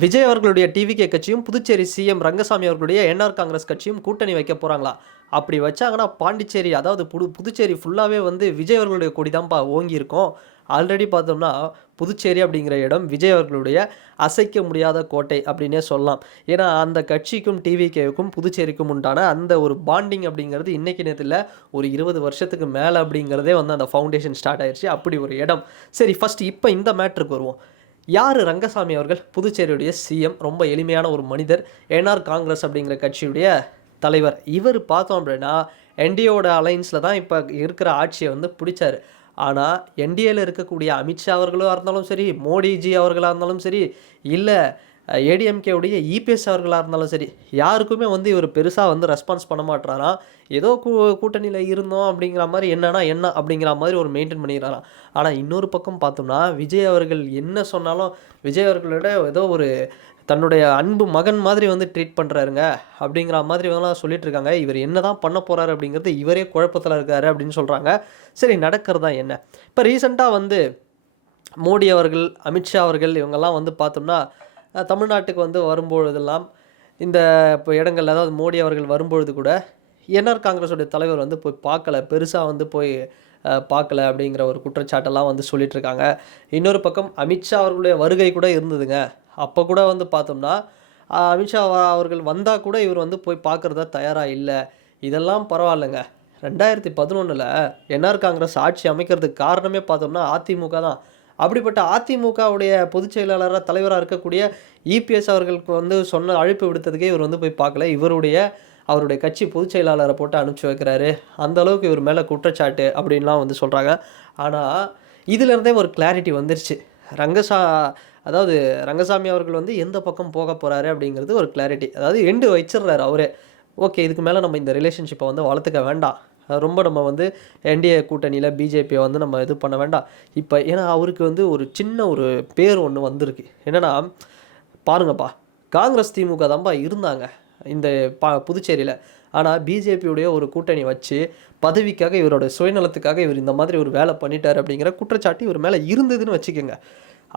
விஜய் அவர்களுடைய டிவிகே கட்சியும் புதுச்சேரி சிஎம் ரங்கசாமி அவர்களுடைய என்ஆர் காங்கிரஸ் கட்சியும் கூட்டணி வைக்க போகிறாங்களா? அப்படி வச்சாங்கன்னா பாண்டிச்சேரி அதாவது புதுச்சேரி ஃபுல்லாகவே வந்து விஜய் அவர்களுடைய கொடி தான்ப்பா ஓங்கி இருக்கும். ஆல்ரெடி பார்த்தோம்னா புதுச்சேரி அப்படிங்கிற இடம் விஜய் அவர்களுடைய அசைக்க முடியாத கோட்டை அப்படின்னே சொல்லலாம். ஏன்னா அந்த கட்சிக்கும் டிவிகேவுக்கும் புதுச்சேரிக்கும் உண்டான அந்த ஒரு பாண்டிங் அப்படிங்கிறது இன்றைக்கி நேரத்தில் ஒரு 20 வருஷத்துக்கு மேலே அப்படிங்கிறதே வந்து அந்த ஃபவுண்டேஷன் ஸ்டார்ட் ஆயிடுச்சு. அப்படி ஒரு இடம். சரி, ஃபஸ்ட்டு இப்போ இந்த மேட்ருக்கு வருவோம். யார் ரங்கசாமி அவர்கள்? புதுச்சேரியுடைய சிஎம், ரொம்ப எளிமையான ஒரு மனிதர், என்ஆர் காங்கிரஸ் அப்படிங்கிற கட்சியுடைய தலைவர். இவர் பார்த்தோம் அப்படின்னா என்டிஏவோட அலைன்ஸில் தான் இப்போ இருக்கிற ஆட்சியை வந்து பிடிச்சார். ஆனால் என்டிஏவில் இருக்கக்கூடிய அமித்ஷா அவர்களாக இருந்தாலும் சரி, மோடிஜி அவர்களாக இருந்தாலும் சரி, இல்லை ஏடிஎம்கேவுடைய இபிஎஸ் அவர்களாக இருந்தாலும் சரி, யாருக்குமே வந்து இவர் பெருசாக வந்து ரெஸ்பான்ஸ் பண்ண மாட்டுறாராம். ஏதோ கூட்டணியில் இருந்தோம் அப்படிங்கிற மாதிரி என்னன்னா என்ன அப்படிங்கிற மாதிரி ஒரு மெயின்டைன் பண்ணிடுறாராம். ஆனால் இன்னொரு பக்கம் பார்த்தோம்னா விஜய் அவர்கள் என்ன சொன்னாலும் விஜய் அவர்களோட ஏதோ ஒரு தன்னுடைய அன்பு மகன் மாதிரி வந்து ட்ரீட் பண்ணுறாருங்க அப்படிங்கிற மாதிரி எல்லாம் சொல்லிட்டு இருக்காங்க. இவர் என்ன தான் பண்ண போகிறாரு அப்படிங்கிறது இவரே குழப்பத்தில் இருக்காரு அப்படின்னு சொல்கிறாங்க. சரி, நடக்கிறதா என்ன? இப்போ ரீசெண்டாக வந்து மோடி அவர்கள், அமித்ஷா அவர்கள் இவங்கெல்லாம் வந்து பார்த்தோம்னா தமிழ்நாட்டுக்கு வந்து வரும்பொழுதெல்லாம் இந்த இப்போ இடங்கள், அதாவது மோடி அவர்கள் வரும்பொழுது கூட என்ஆர் காங்கிரஸுடைய தலைவர் வந்து போய் பார்க்கல, பெருசாக வந்து போய் பார்க்கல அப்படிங்கிற ஒரு குற்றச்சாட்டெல்லாம் வந்து சொல்லிகிட்ருக்காங்க. இன்னொரு பக்கம் அமித்ஷா அவர்களுடைய வருகை கூட இருந்ததுங்க. அப்போ கூட வந்து பார்த்தோம்னா அமித்ஷா அவர்கள் வந்தால் கூட இவர் வந்து போய் பார்க்குறதா தயாராக இல்லை. இதெல்லாம் பரவாயில்லைங்க. 2011 என்ஆர் காங்கிரஸ் ஆட்சி அமைக்கிறதுக்கு காரணமே பார்த்தோம்னா அதிமுக தான். அப்படிப்பட்ட அதிமுகவுடைய பொதுச் செயலாளராக தலைவராக இருக்கக்கூடிய இபிஎஸ் அவர்களுக்கு வந்து சொன்ன அழைப்பு விடுத்ததுக்கே இவர் வந்து போய் பார்க்கல. அவருடைய கட்சி பொதுச் செயலாளரை போட்டு அனுப்பிச்சி வைக்கிறாரு. அந்த அளவுக்கு இவர் மேலே குற்றச்சாட்டு அப்படின்லாம் வந்து சொல்கிறாங்க. ஆனால் இதிலேருந்தே ஒரு கிளாரிட்டி வந்துருச்சு. அதாவது ரங்கசாமி அவர்கள் வந்து எந்த பக்கம் போக போகிறாரு அப்படிங்கிறது ஒரு கிளாரிட்டி. அதாவது எண்டு வச்சிடுறாரு அவரே. ஓகே, இதுக்கு மேலே நம்ம இந்த ரிலேஷன்ஷிப்பை வந்து வளர்த்துக்க வேண்டாம், ரொம்ப நம்ம வந்து என்டிஏ கூட்டணியில் பிஜேபியை வந்து நம்ம இது பண்ண வேண்டாம் இப்போ. ஏன்னா அவருக்கு வந்து ஒரு சின்ன ஒரு பேர் ஒன்று வந்திருக்கு. என்னென்னா பாருங்கப்பா, காங்கிரஸ் திமுக தான்ப்பா இருந்தாங்க இந்த புதுச்சேரியில். ஆனால் பிஜேபியுடைய ஒரு கூட்டணி வச்சு பதவிக்காக, இவரோட சுயநலத்துக்காக இவர் இந்த மாதிரி ஒரு வேலை பண்ணிட்டார் அப்படிங்கிற குற்றச்சாட்டு இவர் மேலே இருந்ததுன்னு வச்சுக்கோங்க.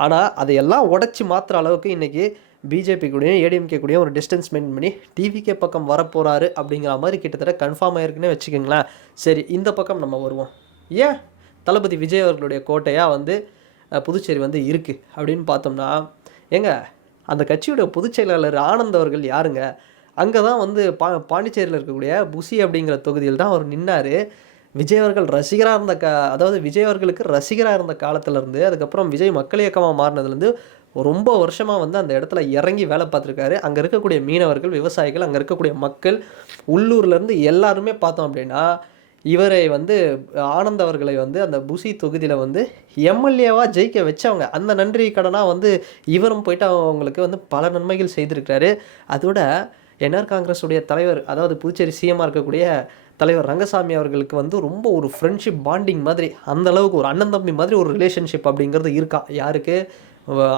ஆனால் அதையெல்லாம் உடச்சி மாற்றுற அளவுக்கு இன்றைக்கி பிஜேபி கூடயும் ஏடிஎம்கே கூடயும் ஒரு டிஸ்டன்ஸ் மெயின்டைன் பண்ணி டிவிகே பக்கம் வரப்போகிறாரு அப்படிங்கிற மாதிரி கிட்டத்தட்ட கன்ஃபார்ம் ஆயிருக்குன்னே வச்சுக்கோங்களேன். சரி, இந்த பக்கம் நம்ம வருவோம். ஏன் தளபதி விஜய் அவர்களுடைய கோட்டையாக வந்து புதுச்சேரி வந்து இருக்குது அப்படின்னு பார்த்தோம்னா, அந்த கட்சியோட பொதுச் செயலாளர் ஆனந்த் அவர்கள் யாருங்க? அங்கே தான் வந்து பாண்டிச்சேரியில் இருக்கக்கூடிய புசி அப்படிங்கிற தொகுதியில் தான் அவர் நின்னார். விஜய் அவர்கள் ரசிகராக இருந்த அதாவது விஜய் அவர்களுக்கு ரசிகராக இருந்த காலத்துலேருந்து, அதுக்கப்புறம் விஜய் மக்கள் இயக்கமாக மாறினதுலேருந்து ரொம்ப வருஷமாக வந்து அந்த இடத்துல இறங்கி வேலை பார்த்துருக்காரு. அங்கே இருக்கக்கூடிய மீனவர்கள், விவசாயிகள், அங்கே இருக்கக்கூடிய மக்கள், உள்ளூர்லேருந்து எல்லாருமே பார்த்தோம் அப்படின்னா இவரை வந்து ஆனந்த் அவர்களை வந்து அந்த புசி தொகுதியில் வந்து எம்எல்ஏவாக ஜெயிக்க வச்சவங்க. அந்த நன்றி கடனாக வந்து இவரும் போயிட்டு அவங்களுக்கு வந்து பல நன்மைகள் செய்திருக்கிறாரு. அதோட என்ஆர் காங்கிரஸுடைய தலைவர், அதாவது புதுச்சேரி சிஎம்மாக இருக்கக்கூடிய தலைவர் ரங்கசாமி அவர்களுக்கு வந்து ரொம்ப ஒரு ஃப்ரெண்ட்ஷிப் பாண்டிங் மாதிரி, அந்த அளவுக்கு ஒரு அண்ணன் தம்பி மாதிரி ஒரு ரிலேஷன்ஷிப் அப்படிங்கிறது இருக்கா. யாருக்கு?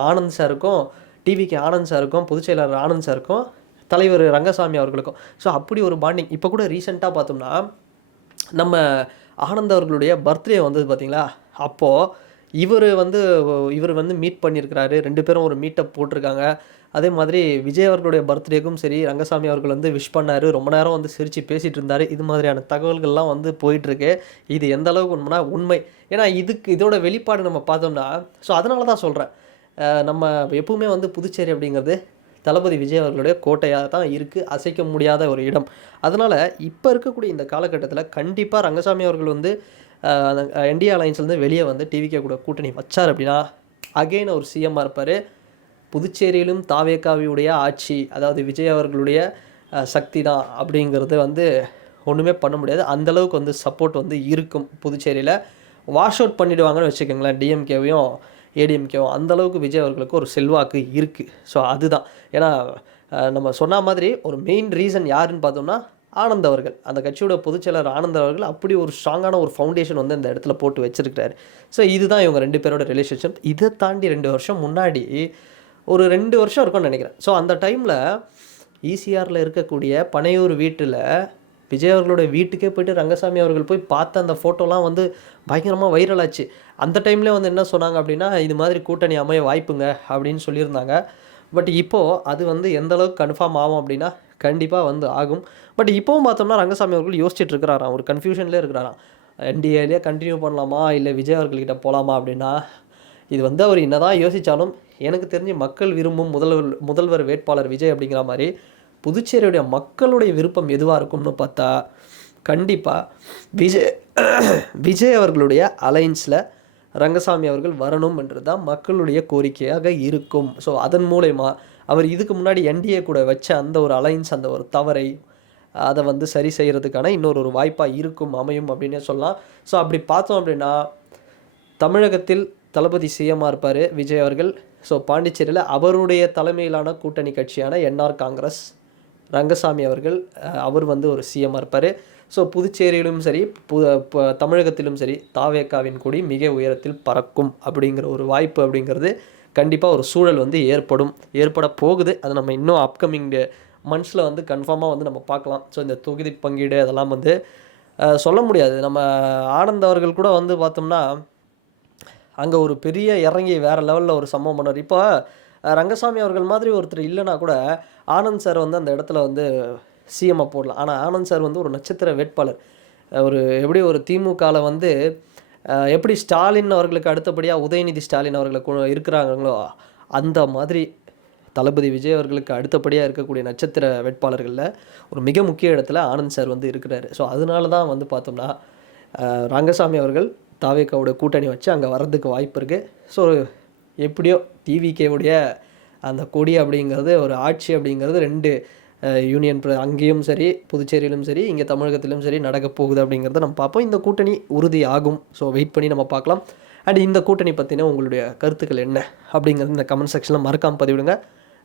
ஆனந்த் சாருக்கும், டிவிக்கு ஆனந்த் சாருக்கும், பொதுச் செயலாளர் ஆனந்த் சாருக்கும், தலைவர் ரங்கசாமி அவர்களுக்கும். ஸோ அப்படி ஒரு பாண்டிங். இப்போ கூட ரீசெண்டாக பார்த்தோம்னா நம்ம ஆனந்த் அவர்களுடைய பர்த்டே வந்தது பார்த்தீங்களா? அப்போது இவர் வந்து மீட் பண்ணியிருக்கிறாரு. 2 பேரும் ஒரு மீட்டப் போட்டிருக்காங்க. அதே மாதிரி விஜய் அவர்களுடைய பர்த்டேக்கும் சரி ரங்கசாமி அவர்கள் வந்து விஷ் பண்ணார். ரொம்ப நேரம் வந்து சிரித்து பேசிகிட்டு இருந்தார். இது மாதிரியான தகவல்கள்லாம் வந்து போயிட்டுருக்கு. இது எந்த அளவுக்கு உண்மைனா உண்மை. ஏன்னா இதோட வெளிப்பாடு நம்ம பார்த்தோம்னா, ஸோ அதனால தான் சொல்கிறேன், நம்ம எப்பவுமே வந்து புதுச்சேரி அப்படிங்கிறது தளபதி விஜய் அவர்களுடைய கோட்டையாக தான் இருக்குது, அசைக்க முடியாத ஒரு இடம். அதனால் இப்போ இருக்கக்கூடிய இந்த காலகட்டத்தில் கண்டிப்பாக ரங்கசாமி அவர்கள் வந்து என்டிஏ அலைன்ஸ்லேருந்து வெளியே வந்து டிவிகே கூட கூட்டணி வச்சார் அப்படின்னா அகெயின் அவர் சிஎம்மாக இருப்பார். புதுச்சேரியிலும் தாவேகாவியுடைய ஆட்சி, அதாவது விஜய் அவர்களுடைய சக்தி தான் அப்படிங்கிறது வந்து ஒன்றுமே பண்ண முடியாது. அந்தளவுக்கு வந்து சப்போர்ட் வந்து இருக்கும். புதுச்சேரியில் வாஷ் அவுட் பண்ணிவிடுவாங்கன்னு வச்சுக்கோங்களேன் டிஎம்கேவையும் ஏடிஎம்கேவும். அந்தளவுக்கு விஜய் அவர்களுக்கு ஒரு செல்வாக்கு இருக்குது. ஸோ அதுதான். ஏன்னா நம்ம சொன்ன மாதிரி ஒரு மெயின் ரீசன் யாருன்னு பார்த்தோம்னா ஆனந்த் அவர்கள், அந்த கட்சியோட பொதுச்செயலர் ஆனந்த் அவர்கள் அப்படி ஒரு ஸ்ட்ராங்கான ஒரு ஃபவுண்டேஷன் வந்து இந்த இடத்துல போட்டு வச்சுருக்கிறாரு. ஸோ இதுதான் இவங்க 2 பேரோட ரிலேஷன்ஷிப். இதை தாண்டி 2 வருஷம் முன்னாடி, ஒரு 2 வருஷம் இருக்கும்னு நினைக்கிறேன். ஸோ அந்த டைமில் ஈசிஆரில் இருக்கக்கூடிய பனையூர் வீட்டில் விஜய் அவர்களுடைய வீட்டுக்கே போய்ட்டு ரங்கசாமி அவர்கள் போய் பார்த்த அந்த ஃபோட்டோலாம் வந்து பயங்கரமாக வைரல் ஆச்சு. அந்த டைம்லேயே வந்து என்ன சொன்னாங்க அப்படின்னா, இது மாதிரி கூட்டணி அமைய வாய்ப்புங்க அப்படின்னு சொல்லியிருந்தாங்க. பட் இப்போது அது வந்து எந்த அளவுக்கு கன்ஃபார்ம் ஆகும் அப்படின்னா கண்டிப்பாக வந்து ஆகும். பட் இப்போவும் பார்த்தோம்னா ரங்கசாமி அவர்கள் யோசிச்சுட்டு இருக்கிறாராம், ஒரு கன்ஃபியூஷன்லேயே இருக்கிறாராம். என்டிஏலேயே கண்டினியூ பண்ணலாமா இல்லை விஜய் அவர்கள்கிட்ட போகலாமா அப்படின்னா, இது வந்து அவர் என்னதான் யோசித்தாலும் எனக்கு தெரிஞ்சு மக்கள் விரும்பும் முதல்வர் வேட்பாளர் விஜய் அப்படிங்கிற மாதிரி புதுச்சேரியுடைய மக்களுடைய விருப்பம் எதுவாக இருக்கும்னு பார்த்தா கண்டிப்பாக விஜய் அவர்களுடைய அலைன்ஸில் ரங்கசாமி அவர்கள் வரணும்ன்றது தான் மக்களுடைய கோரிக்கையாக இருக்கும். ஸோ அதன் மூலயமா அவர் இதுக்கு முன்னாடி என்டிஏ கூட வச்ச அந்த ஒரு அலைன்ஸ், அந்த ஒரு தவறை அதை வந்து சரி செய்கிறதுக்கான இன்னொரு வாய்ப்பாக இருக்கும், அமையும் அப்படின்னே சொல்லலாம். ஸோ அப்படி பார்த்தோம் அப்படின்னா தமிழகத்தில் தளபதி சிஎம்மாக இருப்பார் விஜய் அவர்கள். ஸோ பாண்டிச்சேரியில் அவருடைய தலைமையிலான கூட்டணி கட்சியான என்ஆர் காங்கிரஸ், ரங்கசாமி அவர்கள் அவர் வந்து ஒரு சிஎம்மாக இருப்பார். ஸோ புதுச்சேரியிலும் சரி தமிழகத்திலும் சரி தாவேக்காவின் கொடி மிக உயரத்தில் பறக்கும் அப்படிங்கிற ஒரு வாய்ப்பு அப்படிங்கிறது கண்டிப்பாக ஒரு சூழல் வந்து ஏற்பட போகுது. அது நம்ம இன்னும் அப்கமிங் மந்த்ஸில் வந்து கன்ஃபார்மாக வந்து நம்ம பார்க்கலாம். ஸோ இந்த தொகுதி பங்கீடு அதெல்லாம் வந்து சொல்ல முடியாது. நம்ம ஆனந்த் அவர்கள் கூட வந்து பார்த்தோம்னா அங்கே ஒரு பெரிய இறங்கி வேறு லெவலில் ஒரு சம்பவம் பண்ணார். இப்போ ரங்கசாமி அவர்கள் மாதிரி ஒருத்தர் இல்லைனா கூட ஆனந்த் சார் வந்து அந்த இடத்துல வந்து சிஎம்ஐ போடலாம். ஆனால் ஆனந்த் சார் வந்து ஒரு நட்சத்திர வேட்பாளர். ஒரு எப்படி ஒரு திமுகவில் வந்து எப்படி ஸ்டாலின் அவர்களுக்கு அடுத்தபடியாக உதயநிதி ஸ்டாலின் அவர்களுக்கு இருக்கிறாங்களோ அந்த மாதிரி தளபதி விஜய் அவர்களுக்கு அடுத்தபடியாக இருக்கக்கூடிய நட்சத்திர வேட்பாளர்களில் ஒரு மிக முக்கிய இடத்துல ஆனந்த் சார் வந்து இருக்கிறாரு. ஸோ அதனால தான் வந்து பார்த்தோம்னா ரங்கசாமி அவர்கள் தாவேக்காவோட கூட்டணி வச்சு அங்கே வர்றதுக்கு வாய்ப்பு இருக்குது. ஸோ எப்படியோ டிவிகேவுடைய அந்த கொடி அப்படிங்கிறது ஒரு ஆட்சி அப்படிங்கிறது 2 யூனியன் அங்கேயும் சரி புதுச்சேரியிலும் சரி இங்கே தமிழகத்திலும் சரி நடக்க போகுது அப்படிங்கிறத நம்ம பார்ப்போம். இந்த கூட்டணி உறுதி ஆகும். ஸோ வெயிட் பண்ணி நம்ம பார்க்கலாம். அண்ட் இந்த கூட்டணி பற்றின உங்களுடைய கருத்துக்கள் என்ன அப்படிங்கிறது இந்த கமெண்ட் செக்ஷனில் மறக்காமல் பதிவிடுங்க.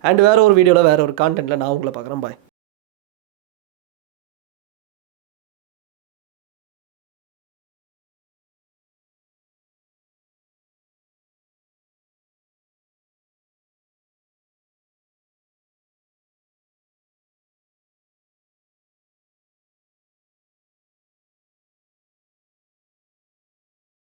அண்ட் வேறு ஒரு வீடியோவில் வேறு ஒரு கான்டென்ட்டில் நான் உங்களை பார்க்குறேன். பாய்.